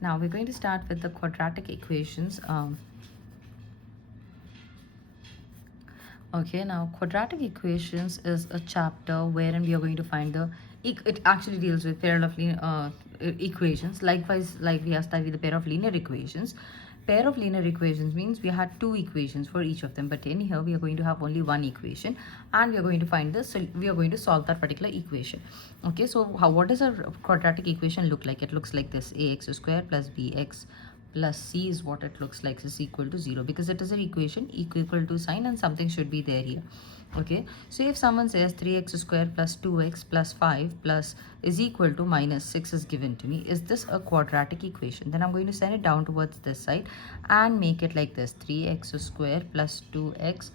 Now we're going to start with the quadratic equations. Okay, now quadratic equations is a chapter wherein we are going to find it actually deals with pair of equations. Likewise, like we have studied the pair of linear equations. Pair of linear equations means we had two equations for each of them, but in here we are going to have only one equation, and we are going to find this. So we are going to solve that particular equation. Okay, so what does a quadratic equation look like? It looks like this: ax square plus bx plus c is what it looks like, is equal to 0, because it is an equation equal to sign and something should be there here. Okay, so if someone says 3x square plus 2x plus 5 plus is equal to minus 6 is given to me, is this a quadratic equation? Then I'm going to send it down towards this side and make it like this: 3x square plus 2x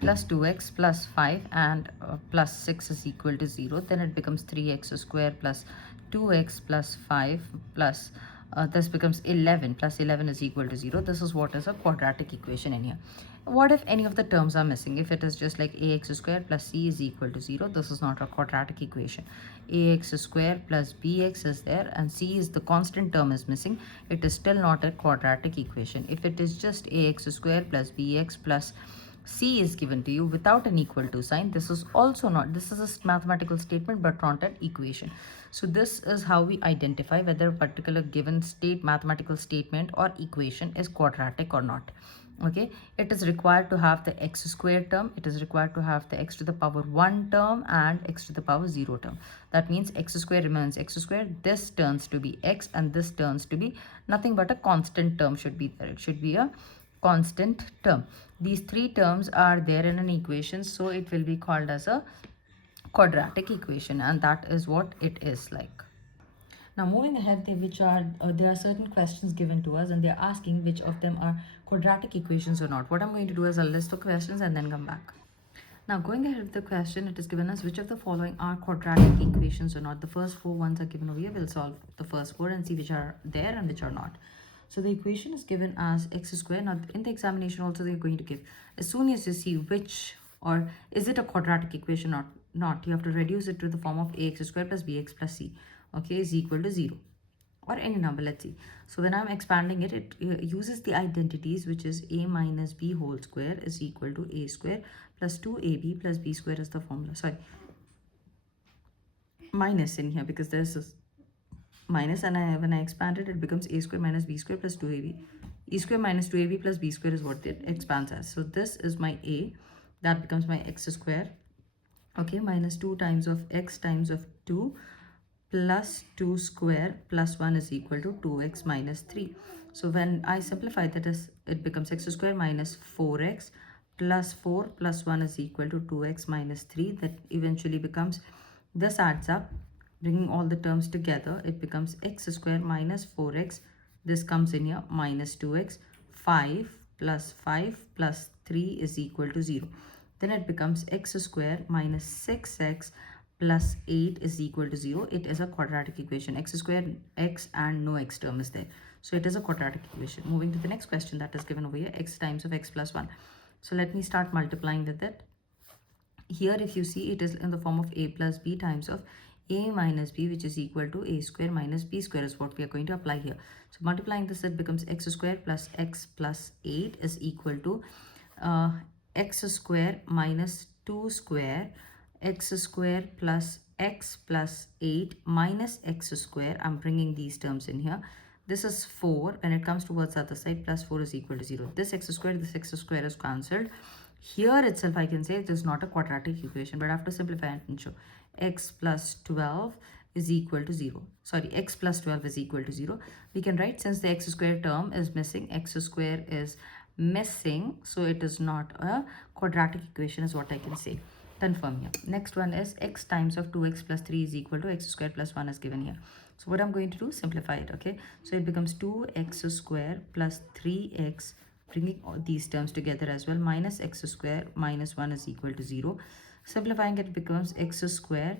plus 2x plus 5 and plus 6 is equal to 0. Then it becomes 3x square plus 2x plus 5 plus this becomes 11, plus 11 is equal to 0. This is what is a quadratic equation in here. What if any of the terms are missing? If it is just like ax square plus c is equal to 0, this is not a quadratic equation. Ax square plus bx is there and c is the constant term is missing. It is still not a quadratic equation. If it is just ax square plus bx plus c is given to you without an equal to sign, this is also not, this is a mathematical statement but not an equation. So this is how we identify whether a particular given mathematical statement or equation is quadratic or not. Okay, it is required to have the x square term, it is required to have the x to the power 1 term and x to the power 0 term. That means x square remains x square, this turns to be x, and this turns to be nothing but a constant term should be there. It should be a constant term. These three terms are there in an equation, so it will be called as a quadratic equation, and that is what it is like. Now moving ahead, there are certain questions given to us and they're asking which of them are quadratic equations or not. What I'm going to do is I'll list the questions and then come back. Now going ahead with the question, it is given us which of the following are quadratic equations or not. The first four ones are given over here. We'll solve the first four and see which are there and which are not. So the equation is given as x square. Now in the examination also they're going to give, as soon as you see which or is it a quadratic equation or not, you have to reduce it to the form of ax square plus bx plus c, okay, is equal to 0 or any number, let's see. So when I'm expanding it, it uses the identities, which is a minus b whole square is equal to a square plus 2ab plus b square is the formula. Sorry, minus in here because there's this minus, and when I expand it, it becomes a square minus b square plus 2ab. E square minus 2ab plus b square is what it expands as. So this is my a, that becomes my x square, okay, minus 2 times of x times of 2 plus 2 square plus 1 is equal to 2x minus 3. So when I simplify that, it becomes x square minus 4x plus 4 plus 1 is equal to 2x minus 3. That eventually becomes, this adds up, bringing all the terms together, it becomes x square minus 4x. This comes in here minus 2x. 5 plus 5 plus 3 is equal to 0. Then it becomes x square minus 6x plus 8 is equal to 0. It is a quadratic equation. X square, x, and no x term is there. So it is a quadratic equation. Moving to the next question that is given over here, x times of x plus 1. So let me start multiplying with it. Here if you see, it is in the form of a plus b times of a minus b, which is equal to a square minus b square is what we are going to apply here. So multiplying this, it becomes x square plus x plus 8 is equal to x square minus 2 square x square plus x plus 8 minus x square. I'm bringing these terms in here. This is 4. When it comes towards the other side, plus 4 is equal to 0. This x square is cancelled. Here itself I can say it is not a quadratic equation, but after simplifying I can show x plus 12 is equal to 0. Sorry, x plus 12 is equal to 0. We can write, since the x square term is missing, x square is missing, so it is not a quadratic equation is what I can say. Confirm here. Next one is x times of 2x plus 3 is equal to x square plus 1 is given here. So what I'm going to do, simplify it, okay? So it becomes 2x square plus 3x, bringing all these terms together as well, minus x square minus 1 is equal to 0. Simplifying it becomes x square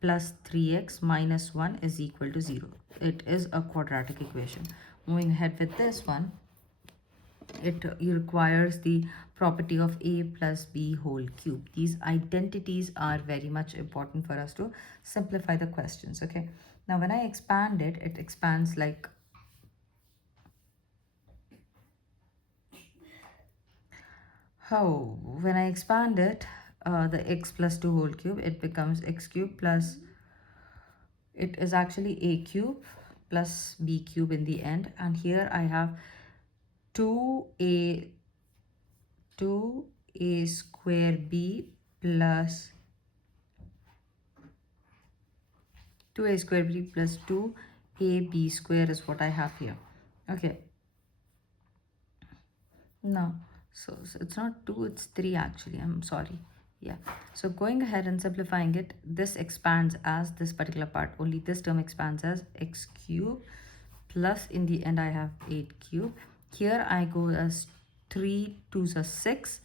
plus 3x minus 1 is equal to 0. It is a quadratic equation. Moving ahead with this one, it requires the property of a plus b whole cube. These identities are very much important for us to simplify the questions. Okay, now when I expand it, it expands like how? When I expand it, the x plus 2 whole cube, it becomes x cube plus, it is actually a cube plus b cube in the end, and here I have 2a 2a square b plus 2a square b plus 2ab square is what I have here. Okay, no, so it's not 2, it's 3 actually, I'm sorry. Yeah, so going ahead and simplifying it, this expands as this particular part, only this term expands as x cube plus in the end I have 8 cube. Here I go as 3 2s are 6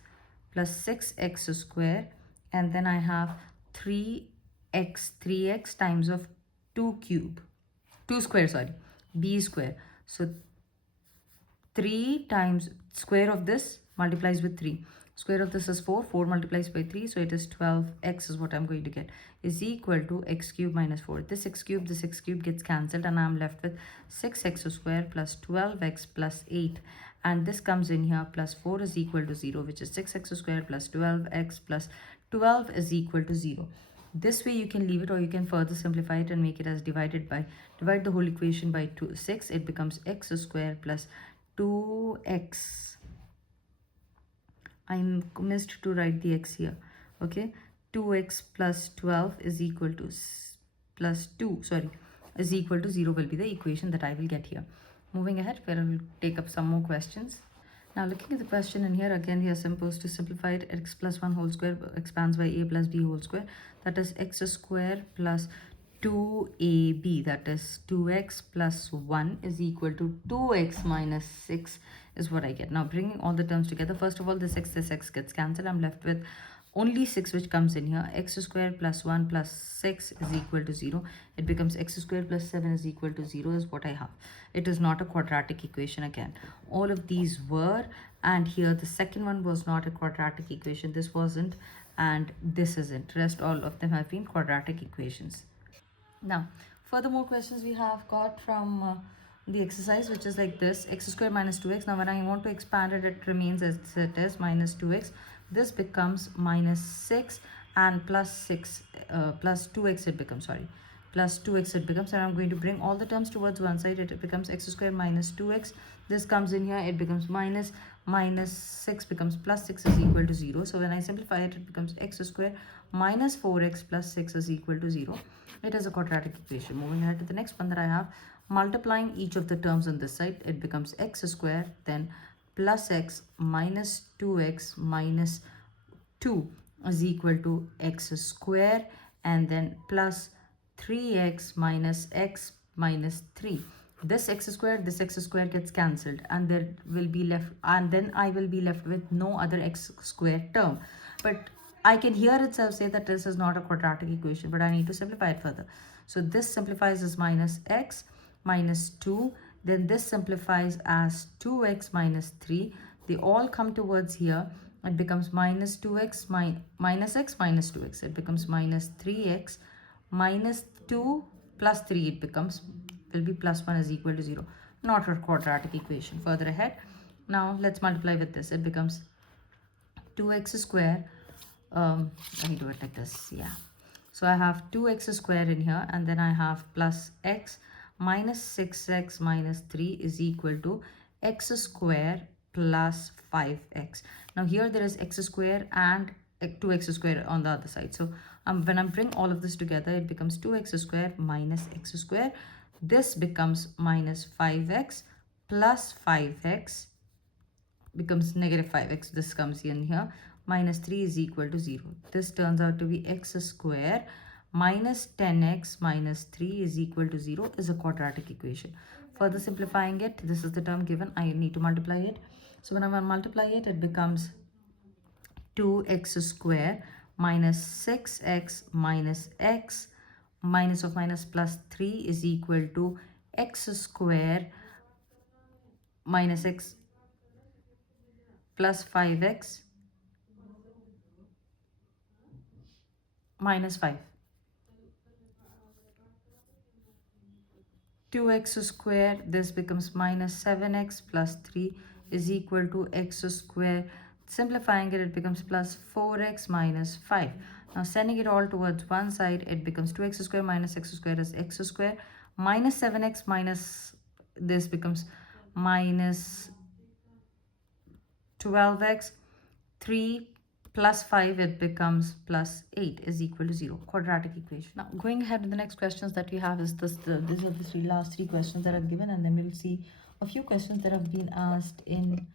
plus 6x square, and then I have 3x times of 2 cube 2 square, sorry, b square. So 3 times square of this multiplies with 3. Square of this is 4. 4 multiplies by 3. So it is 12x is what I'm going to get. Is equal to x cube minus 4. This x cube gets cancelled and I'm left with 6x square plus 12x plus 8. And this comes in here, plus 4 is equal to 0, which is 6x square plus 12x plus 12 is equal to 0. This way you can leave it, or you can further simplify it and make it as divide the whole equation by 6. It becomes x square plus 2x. I missed to write the x here. Okay, 2x plus 12 is equal to plus 2, sorry, is equal to 0 will be the equation that I will get here. Moving ahead, where I will take up some more questions. Now looking at the question, and here again we are supposed to simplify it. X plus 1 whole square expands by a plus b whole square, that is x square plus 2ab, that is 2x plus 1 is equal to 2x minus 6 is what I get. Now bringing all the terms together, first of all this x gets cancelled. I'm left with only 6 which comes in here. X square plus 1 plus 6 is equal to 0. It becomes x square plus 7 is equal to 0 is what I have. It is not a quadratic equation again. All of these were, and here the second one was not a quadratic equation. This wasn't, and this isn't. Rest all of them have been quadratic equations. Now, furthermore questions we have got from the exercise, which is like this: x square minus 2x. Now, when I want to expand it, it remains as it is, minus 2x. This becomes minus 6, and plus 6, plus 2x it becomes, sorry, plus 2x it becomes, and I'm going to bring all the terms towards one side. It becomes x square minus 2x. This comes in here, it becomes minus 6 becomes plus 6 is equal to 0. So when I simplify it, it becomes x square minus 4x plus 6 is equal to 0. It is a quadratic equation. Moving ahead to the next one that I have, multiplying each of the terms on this side, it becomes x square, then plus x minus 2x minus 2 is equal to x square, and then plus 3x minus x minus 3. This x square gets cancelled, and there will be left, and then I will be left with no other x square term. But I can here itself say that this is not a quadratic equation, but I need to simplify it further. So this simplifies as minus x minus 2, then this simplifies as 2x minus 3. They all come towards here. It becomes minus 2x minus x minus 2x. It becomes minus 3x minus 2 plus 3. It becomes, will be plus 1 is equal to 0. Not a quadratic equation. Further ahead, now let's multiply with this. It becomes 2x square, let me do it like this, yeah. So I have 2x square in here, and then I have plus x minus 6x minus 3 is equal to x square plus 5x. Now here there is x square and 2x square on the other side. So when I bring all of this together, it becomes 2x square minus x square. This becomes minus 5x plus 5x becomes negative 5x. This comes in here. Minus 3 is equal to 0. This turns out to be x square minus 10x minus 3 is equal to 0 is a quadratic equation. Further simplifying it, this is the term given. I need to multiply it. So when I multiply it, it becomes 2x square minus 6x minus x minus of minus plus 3 is equal to x square minus x plus 5x minus 5. 2x square, this becomes minus 7x plus 3 is equal to x square. Simplifying it, it becomes plus 4x minus 5. Now sending it all towards one side, it becomes 2x square minus x square is x square minus 7x minus this becomes minus 12x. 3 plus 5, it becomes plus 8 is equal to 0. Quadratic equation. Now going ahead to the next questions that we have is these are the last three questions that I've given, and then we'll see a few questions that have been asked in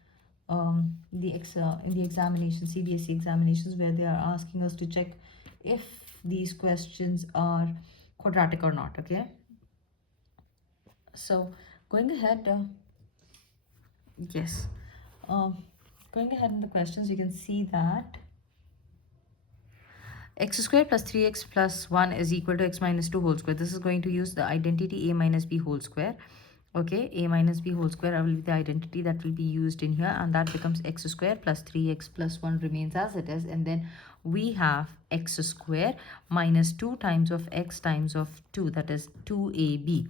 the examination, CBSE examinations, where they are asking us to check if these questions are quadratic or not. Okay, so going ahead, yes, going ahead in the questions, you can see that x square plus 3x plus 1 is equal to x minus 2 whole square. This is going to use the identity a minus b whole square. Okay, a minus b whole square will be the identity that will be used in here, and that becomes x square plus 3x plus 1 remains as it is, and then we have x square minus 2 times of x times of 2, that is 2ab,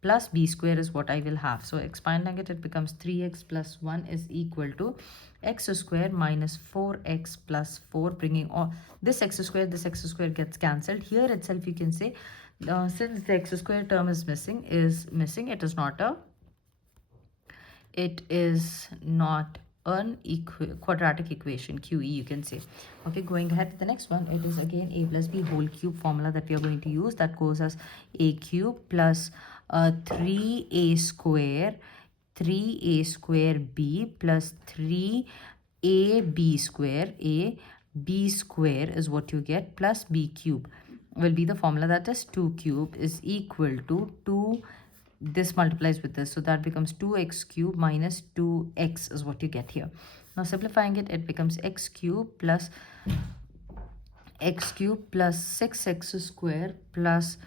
plus b square is what I will have. So expanding it, it becomes 3x plus 1 is equal to x square minus 4x plus 4, bringing all this x square gets cancelled. Here itself you can say, since the x square term is missing, it is not an quadratic equation, QE, you can say. Okay, going ahead to the next one, it is again a plus b whole cube formula that we are going to use. That goes as a cube plus 3a square b plus 3ab square, a b square is what you get, plus b cube will be the formula, that is 2 cube is equal to 2, this multiplies with this, so that becomes 2x cube minus 2x is what you get here. Now simplifying it, it becomes x cube plus 6x square plus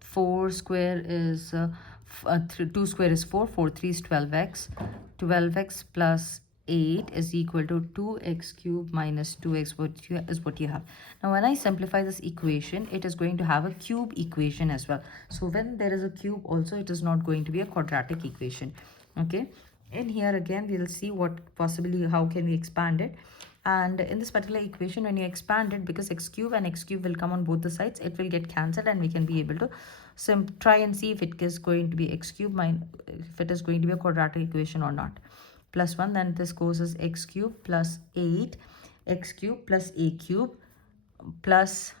4 square is 2 square is 4, 4 3 is 12x plus 8 is equal to 2x cube minus 2x is what you have. Now when I simplify this equation, it is going to have a cube equation as well. So when there is a cube also, it is not going to be a quadratic equation. Okay, in here again we will see what possibly, how can we expand it. And in this particular equation, when you expand it, because x cube and x cube will come on both the sides, it will get cancelled, and we can be able to try and see if it is going to be x cube if it is going to be a quadratic equation or not. Plus 1, then this goes as x cube plus 8 x cube plus a cube plus,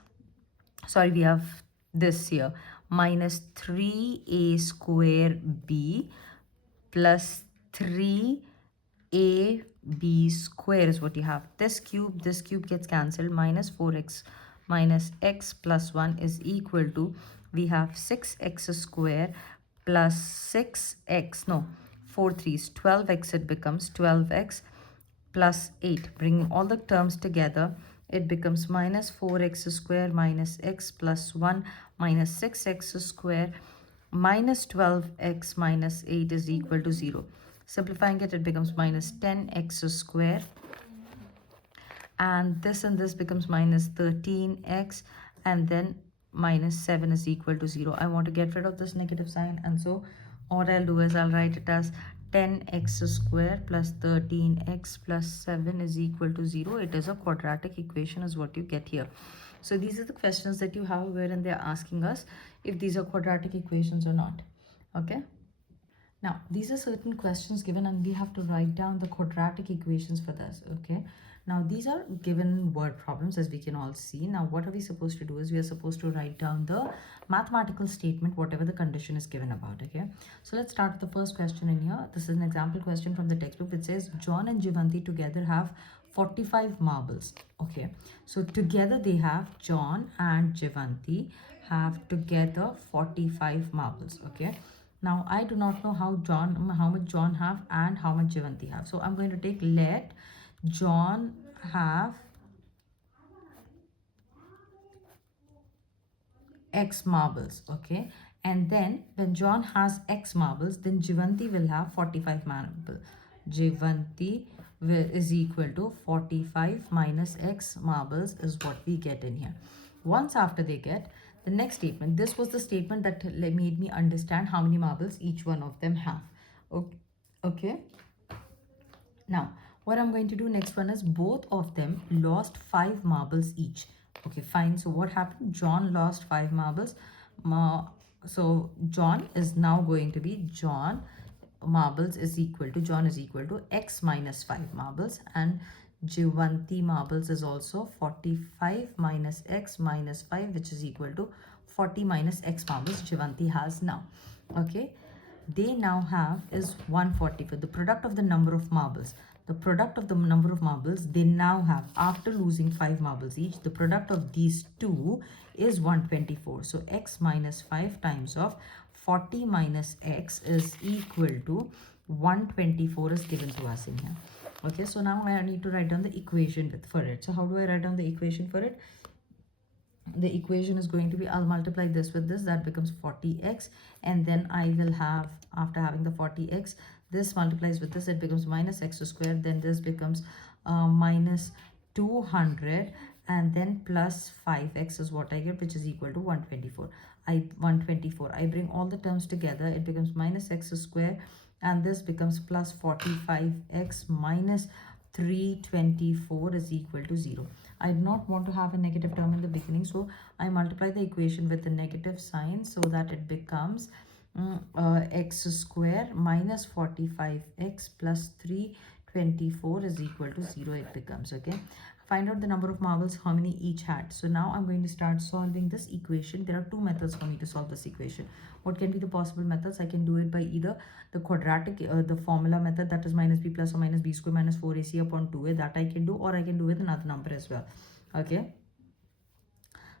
sorry, we have this here, minus 3a square b plus 3ab square is what you have. This cube gets cancelled, minus 4x minus x plus 1 is equal to, we have 6x square plus 6x, no, 4 3s 12x, it becomes 12x plus 8, bringing all the terms together, it becomes minus 4x square minus x plus 1 minus 6x square minus 12x minus 8 is equal to 0. Simplifying it, it becomes minus 10x square, and this becomes minus 13x, and then minus 7 is equal to 0. I want to get rid of this negative sign, and so what I'll do is I'll write it as 10x square plus 13x plus 7 is equal to 0. It is a quadratic equation is what you get here. So these are the questions that you have wherein they are asking us if these are quadratic equations or not. Okay. Now, these are certain questions given, and we have to write down the quadratic equations for this, okay? Now, these are given word problems, as we can all see. Now, what are we supposed to do is we are supposed to write down the mathematical statement, whatever the condition is given about, okay? So, let's start with the first question in here. This is an example question from the textbook, which says, John and Jivanti together have 45 marbles, okay? So, together they have, John and Jivanti have together 45 marbles, okay? Now, I do not know how much John have and how much Jivanti have. So, I'm going to take, let John have X marbles, okay? And then, when John has X marbles, then Jivanti will have 45 marbles. Jivanti is equal to 45 minus x marbles is what we get in here. Once after they get the next statement, this was the statement that made me understand how many marbles each one of them have. Okay. Okay. Now, what I'm going to do next one is both of them lost 5 marbles each. Okay, fine. So what happened? John lost 5 marbles. So John is now going to be John marbles is equal to John is equal to x minus 5 marbles, and Jivanti marbles is also 45 minus x minus 5, which is equal to 40 minus x marbles Jivanti has now. Okay, they now have is 144. The product of the number of marbles. The product of the number of marbles they now have after losing 5 marbles each. The product of these two is 124. So x minus 5 times of 40 minus x is equal to 124 is given to us in here. Okay, so now I need to write down the equation for it. So how do I write down the equation for it? The equation is going to be, I'll multiply this with this, that becomes 40x, and then I will have, after having the 40x, this multiplies with this, it becomes minus x squared, then this becomes minus 200, and then plus 5x is what I get, which is equal to 124. 124, I bring all the terms together, it becomes minus x squared, and this becomes plus 45x minus 324 is equal to 0. I do not want to have a negative term in the beginning, so I multiply the equation with the negative sign so that it becomes x square minus 45x plus 324 is equal to 0. It becomes, okay. Find out the number of marbles, how many each had. So now I'm going to start solving this equation. There are two methods for me to solve this equation. What can be the possible methods? I can do it by either the quadratic, the formula method, that is minus b plus or minus b square minus 4ac upon 2a, that I can do, or I can do with another number as well. Okay.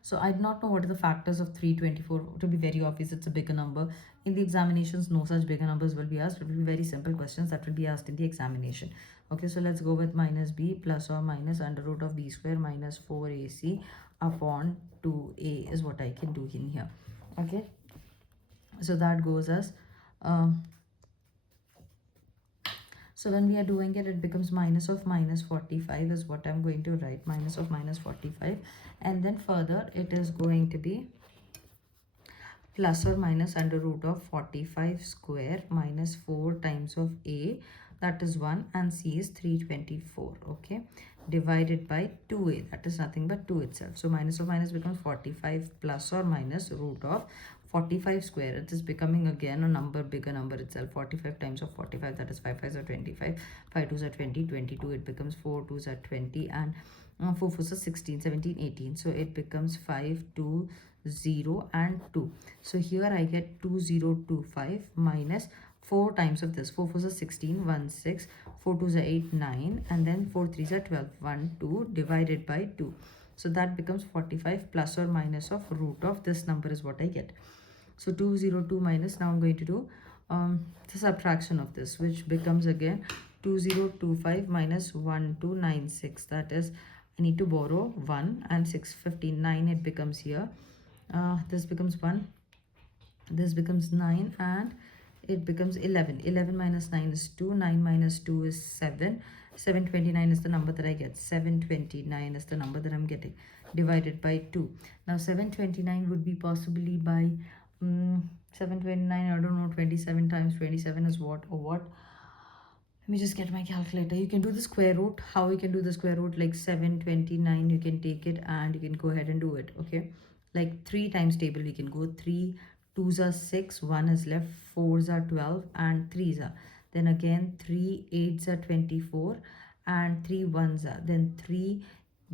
So I do not know what are the factors of 324. To be very obvious, it's a bigger number. In the examinations, no such bigger numbers will be asked. It will be very simple questions that will be asked in the examination. Okay, so let's go with minus b plus or minus under root of b square minus 4ac upon 2a is what I can do in here. Okay, so that goes as so when we are doing it, it becomes minus of minus 45 is what I'm going to write, minus of minus 45, and then further it is going to be plus or minus under root of 45 square minus 4 times of a, that is 1, and c is 324, okay, divided by 2a, that is nothing but 2 itself. So minus of minus becomes 45 plus or minus root of 45 square. It is becoming again a number, bigger number itself. 45 times of 45, that is 5 5s are 25, 5 2s are 20, 22, it becomes 4 2s are 20, and 4 4s are 16, 17, 18. So it becomes 5 2 0 and 2. So here I get 2025 minus 4 times of this. 4 4s are 16, 1 6, 4 2s are 8, 9, and then 4 3s are 12, 1 2 divided by 2. So that becomes 45 plus or minus of root of this number is what I get. So 202 minus, now I'm going to do the subtraction of this, which becomes again 2025 minus 1296. That is, I need to borrow 1 and 6, 59, it becomes here. This becomes 1, this becomes 9, and it becomes 11. 11 minus 9 is 2, 9 minus 2 is 7. 729 is the number that I get. 729 is the number that I'm getting, divided by 2. Now 729 would be possibly by 729, I don't know, 27 times 27 is what, or what? Let me just get my calculator. You can do the square root. How you can do the square root? Like 729, you can take it and you can go ahead and do it, okay? Like 3 times table, we can go 3 2s are 6, 1 is left, 4s are 12, and 3s are. Then again 3 8s are 24, and 3 1s are. Then 3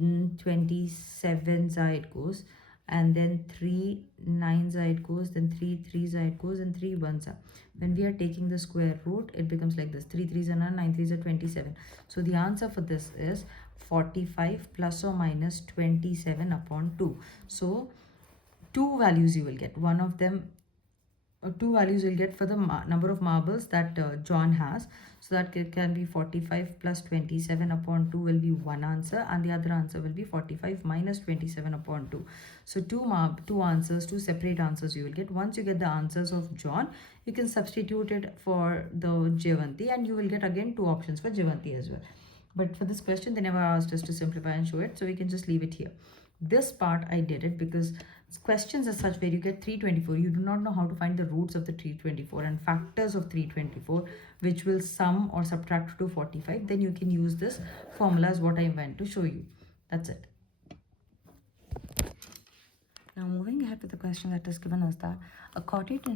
27s are it goes, and then 3 9s are it goes, then 3 3s are it goes, and 3 1s are. When we are taking the square root, it becomes like this. 3 3s are 9, 9 3s are 27. So the answer for this is 45 plus or minus 27 upon 2. So two values you will get. One of them, two values you'll get for the number of marbles that John has. So that can be 45 plus 27 upon 2 will be one answer, and the other answer will be 45 minus 27 upon 2. So two answers, two separate answers you will get. Once you get the answers of John, you can substitute it for the Jivanti, and you will get again two options for Jivanti as well. But for this question, they never asked us to simplify and show it, so we can just leave it here. This part I did it because questions as such where you get 324, you do not know how to find the roots of the 324 and factors of 324, which will sum or subtract to 245. Then you can use this formula as what I went to show you. That's it. Now moving ahead with the question that is given us that a cottage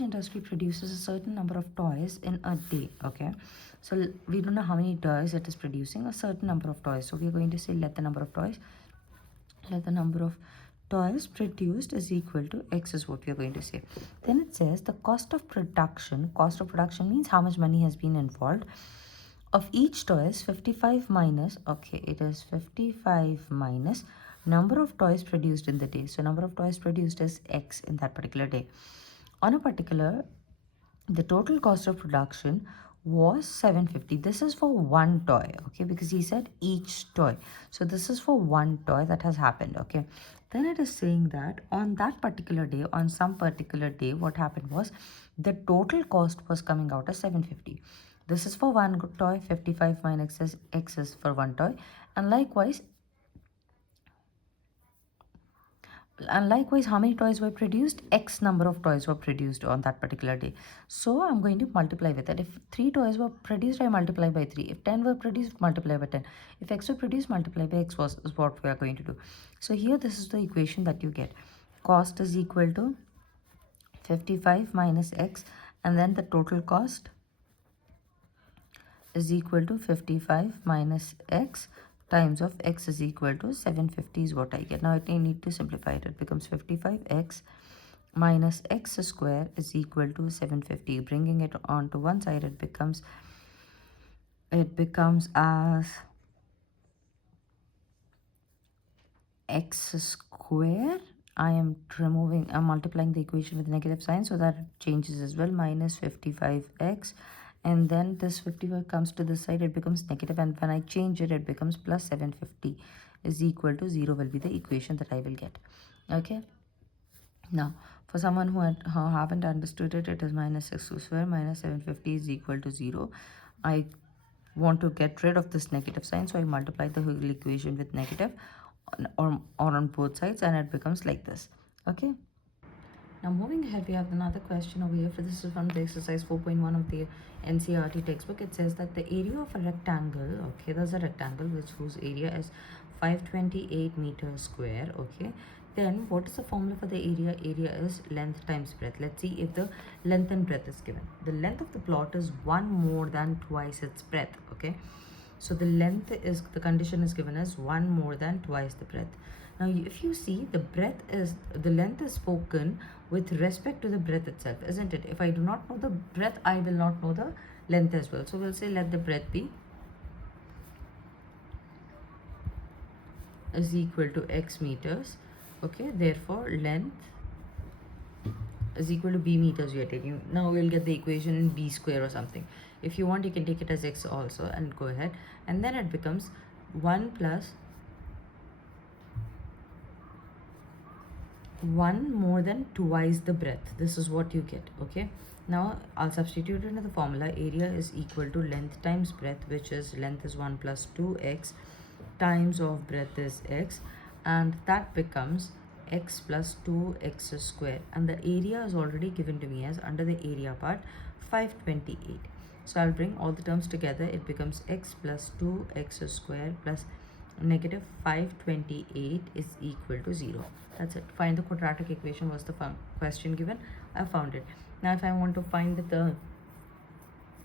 industry produces a certain number of toys in a day. Okay, so we don't know how many toys it is producing, a certain number of toys. So we are going to say let the number of toys produced is equal to X is what we are going to say. Then it says the cost of production means how much money has been involved of each toy is 55 minus, okay, it is 55 minus number of toys produced in the day. So number of toys produced is X in that particular day. On a particular, the total cost of production was 750. This is for one toy, okay, because he said each toy. So this is for one toy that has happened, okay. Then it is saying that on that particular day, on some particular day, what happened was the total cost was coming out as 750. This is for one toy, 55 minus X is for one toy, and likewise, how many toys were produced? X number of toys were produced on that particular day. So I'm going to multiply with that. If 3 toys were produced, I multiply by 3. If 10 were produced, multiply by 10. If X were produced, multiply by X is what we are going to do. So here this is the equation that you get. Cost is equal to 55 minus X, and then the total cost is equal to 55 minus X times of X is equal to 750 is what I get. Now I need to simplify it. It becomes 55X minus X square is equal to 750. Bringing it on to one side, it becomes as X square. I'm multiplying the equation with negative sign so that it changes as well. Minus 55X, and then this 55 comes to this side, it becomes negative, and when I change it, it becomes plus 750 is equal to 0 will be the equation that I will get. Okay, now for someone who haven't understood it, it is minus X square minus 750 is equal to 0. I want to get rid of this negative sign, so I multiply the whole equation with negative or on both sides, and it becomes like this. Okay, now moving ahead, we have another question over here. For this is from the exercise 4.1 of the NCERT textbook. It says that the area of a rectangle, okay, there's a rectangle whose area is 528 meters square, okay. Then what is the formula for the area? Area is length times breadth. Let's see if the length and breadth is given. The length of the plot is 1 more than twice its breadth, okay. So the length is, the condition is given as 1 more than twice the breadth. Now if you see, the length is spoken with respect to the breadth itself, isn't it? If I do not know the breadth, I will not know the length as well. So we'll say let the breadth be is equal to X meters, okay. Therefore length is equal to B meters we are taking. Now we'll get the equation in B square or something. If you want, you can take it as X also and go ahead, and then it becomes 1 plus 1 more than twice the breadth. This is what you get, okay. Now I'll substitute into the formula. Area is equal to length times breadth, which is length is 1 plus 2x times of breadth is X, and that becomes X plus 2x square, and the area is already given to me as, under the area part, 528. So I'll bring all the terms together. It becomes X plus 2x square plus negative 528 is equal to 0. That's it. Find the quadratic equation was the question given. I found it. Now if I want to find the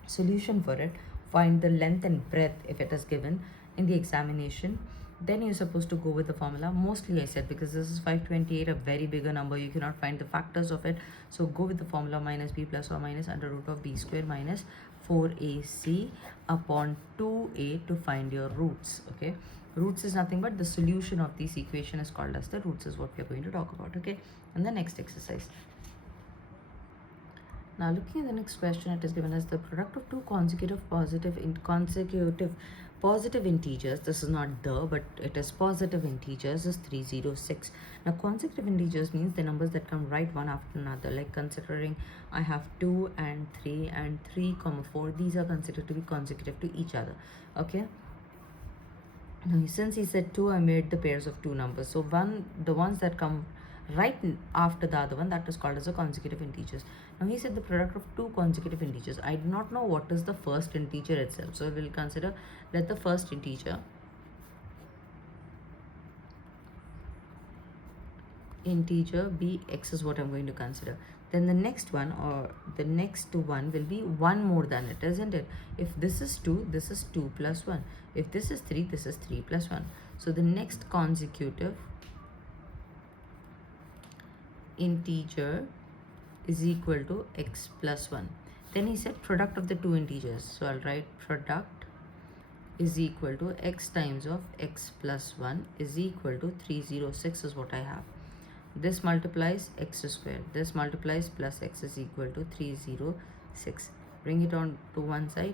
solution for it, find the length and breadth if it is given in the examination, then you're supposed to go with the formula. Mostly I said, because this is 528, a very bigger number, you cannot find the factors of it, so go with the formula minus b plus or minus under root of b square minus 4ac upon 2a to find your roots. Okay, roots is nothing but the solution of this equation is called as the roots, is what we are going to talk about. Okay, and the next exercise. Now looking at the next question, it is given as the product of two consecutive positive integers, this is not the, but it is positive integers, is 306. Now consecutive integers means the numbers that come right one after another, like considering I have 2 and 3 and 3 comma 4, these are considered to be consecutive to each other. Okay, now since he said 2, I made the pairs of two numbers, so the ones that come right after the other one, that is called as a consecutive integers. Now he said the product of two consecutive integers. I do not know what is the first integer itself, so we'll consider, let the first integer be x is what I'm going to consider. Then the next one, or the next one, will be one more than it, isn't it? If this is 2, this is 2 plus 1. If this is 3, this is 3 plus 1. So the next consecutive integer is equal to x plus 1. Then he said product of the two integers. So I'll write product is equal to x times of x plus 1 is equal to 306 is what I have. This multiplies x squared. This multiplies plus x is equal to 306. Bring it on to one side.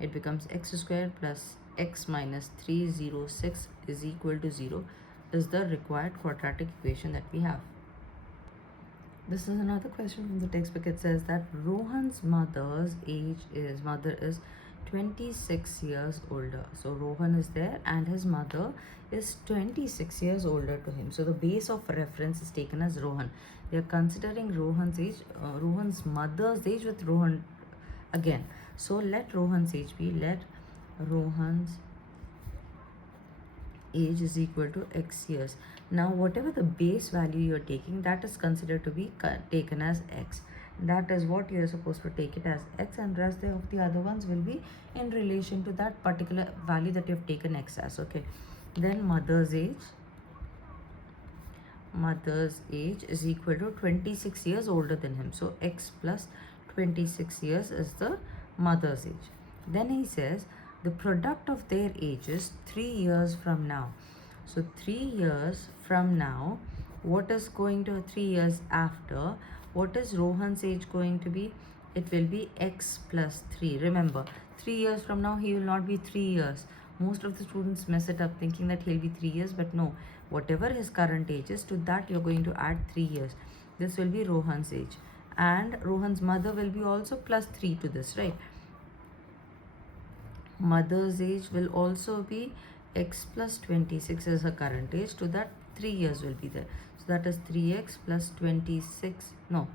It becomes x squared plus x minus 306 is equal to 0 is the required quadratic equation that we have. This is another question from the textbook. It says that Rohan's mother is 26 years older. So Rohan is there and his mother is 26 years older to him. So the base of reference is taken as Rohan. They are considering Rohan's age, Rohan's mother's age with Rohan again. So let Rohan's age be, let Rohan's age is equal to x years. Now whatever the base value you're taking, that is considered to be taken as x. That is what you're supposed to take it as x, and rest of the other ones will be in relation to that particular value that you've taken x as. Okay, then mother's age is equal to 26 years older than him. So x plus 26 years is the mother's age. Then he says the product of their ages 3 years from now. So 3 years from now, what is going to 3 years after? What is Rohan's age going to be? It will be x plus 3. Remember, 3 years from now, he will not be 3 years. Most of the students mess it up thinking that he'll be 3 years, but no. Whatever his current age is, to that you're going to add 3 years. This will be Rohan's age. And Rohan's mother will be also plus 3 to this, right? Mother's age will also be x plus 26 is her current age. To that 3 years will be there. So that is 3x plus 26. No,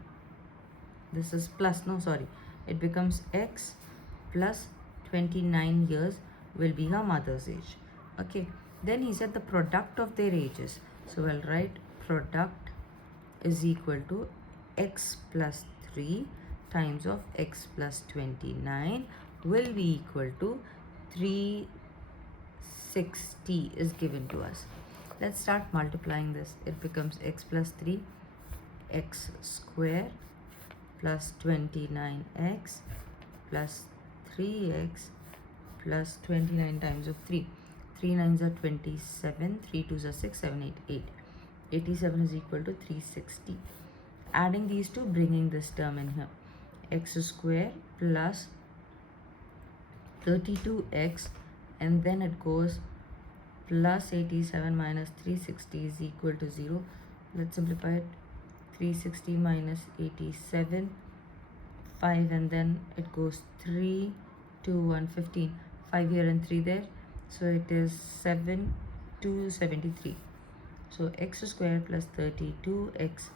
this is plus. No, sorry. It becomes x plus 29 years will be her mother's age. Okay. Then he said the product of their ages. So I'll write product is equal to x plus 3 times of x plus 29 will be equal to 360 is given to us. Let's start multiplying this. It becomes x plus 3 x square plus 29x plus 3x plus 29 times of 3. 3 9s are 27, 3 2s are 6, 7 8 8. 87 is equal to 360. Adding these two, bringing this term in here. X square plus 32x, and then it goes plus 87 minus 360 is equal to 0. Let's simplify it. 360 minus 87, 5, and then it goes 3, 2, 1, 15. 5 here and 3 there. So it is 7, 2, 73. So x square plus 32x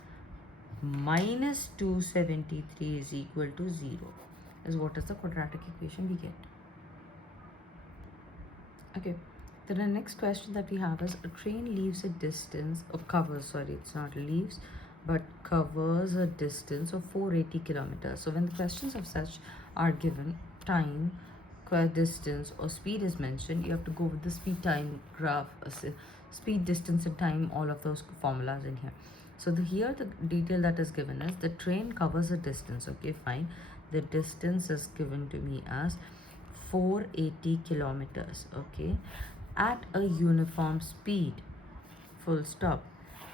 minus 273 is equal to 0 is what is the quadratic equation we get. Okay, then the next question that we have is a train leaves a distance of covers, sorry, it's not leaves, but covers a distance of 480 kilometers. So when the questions of such are given, time, distance or speed is mentioned, you have to go with the speed time graph, speed, distance and time, all of those formulas in here. So here the detail that is given is the train covers a distance. Okay, fine. The distance is given to me as 480 kilometers. Okay, at a uniform speed, full stop.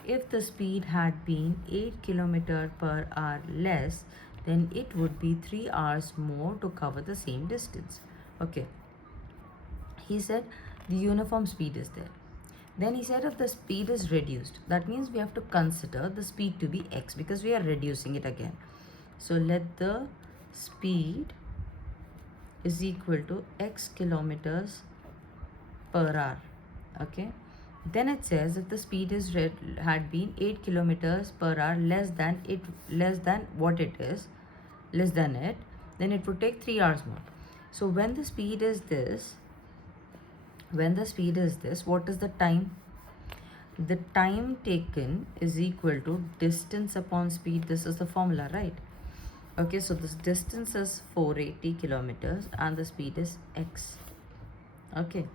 If the speed had been 8 kilometers per hour less, then it would be 3 hours more to cover the same distance. Okay, He said the uniform speed is there. Then he said if the speed is reduced, that means we have to consider the speed to be x because we are reducing it again. So let the speed is equal to x kilometers per hour. Okay. Then it says if the speed is had been 8 kilometers per hour less than what it is, less than it, then it would take 3 hours more. So when the speed is this, what is the time? The time taken is equal to distance upon speed. This is the formula, right? Okay, so this distance is 480 kilometers and the speed is x. Okay,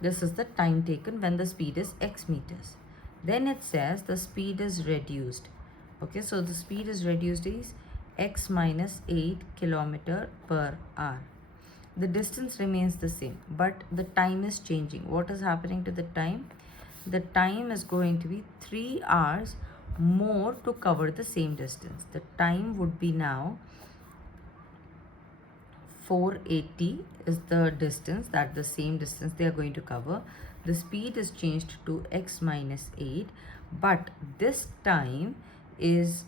this is the time taken when the speed is x meters. Then it says the speed is reduced. Okay, so the speed is reduced is x minus 8 kilometer per hour. The distance remains the same, but the time is changing. What is happening to the time? The time is going to be 3 hours more to cover the same distance. The time would be now 480 is the distance, that the same distance they are going to cover. The speed is changed to x minus 8, but this time is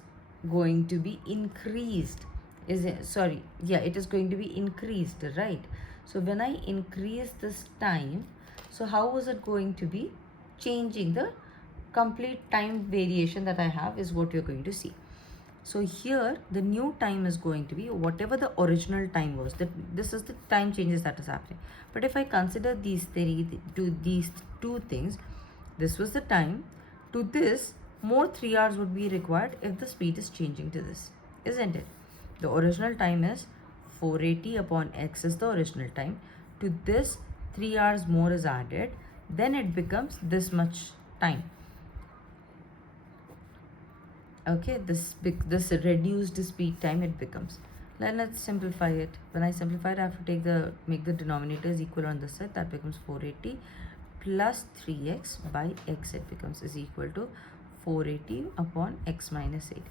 going to be increased. Is it, sorry, yeah, it is going to be increased, right? So when I increase this time, so how is it going to be changing? The complete time variation that I have is what you're going to see. So here the new time is going to be whatever the original time was. That this is the time changes that is happening. But if I consider these two things, this was the time. To this, more 3 hours would be required if the speed is changing to this, isn't it? The original time is 480 upon x is the original time. To this, 3 hours more is added. Then it becomes this much time. Okay, this reduced speed time it becomes. Then let's simplify it. When I simplify it, I have to make the denominators equal on this side. That becomes 480 plus 3x by x, it becomes is equal to 480 upon x minus 8.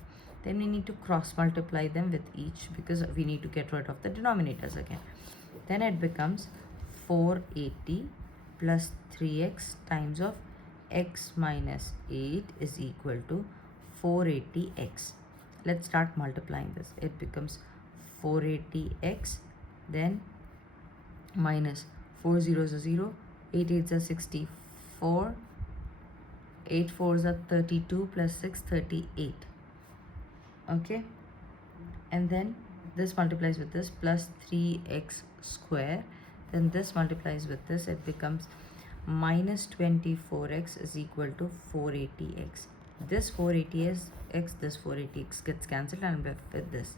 Then we need to cross multiply them with each because we need to get rid of the denominators again. Then it becomes 480 plus 3x times of x minus 8 is equal to 480x. Let's start multiplying this. It becomes 480x, then minus 4 zeros are 0, 8 8s are 64, 8 4s are 32 plus 6 38. Okay, and then this multiplies with this plus 3x square, then this multiplies with this, it becomes minus 24x is equal to 480x. This 480 is x, this 480x gets cancelled, and I'm left with this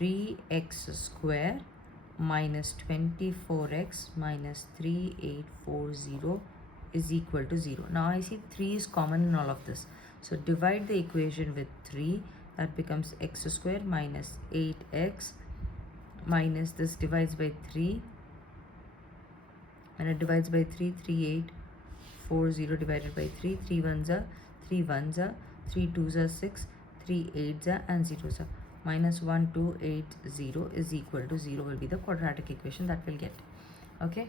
3x square minus 24x minus 3840 is equal to 0. Now I see 3 is common in all of this, so divide the equation with 3. That becomes x square minus 8x minus this divides by 3. When it divides by 3, 3840 divided by 3, 3 ones are 3 ones are, 3 twos are 6, 3 eights are, and 0s are. Minus 1280 is equal to 0 will be the quadratic equation that we'll get. Okay.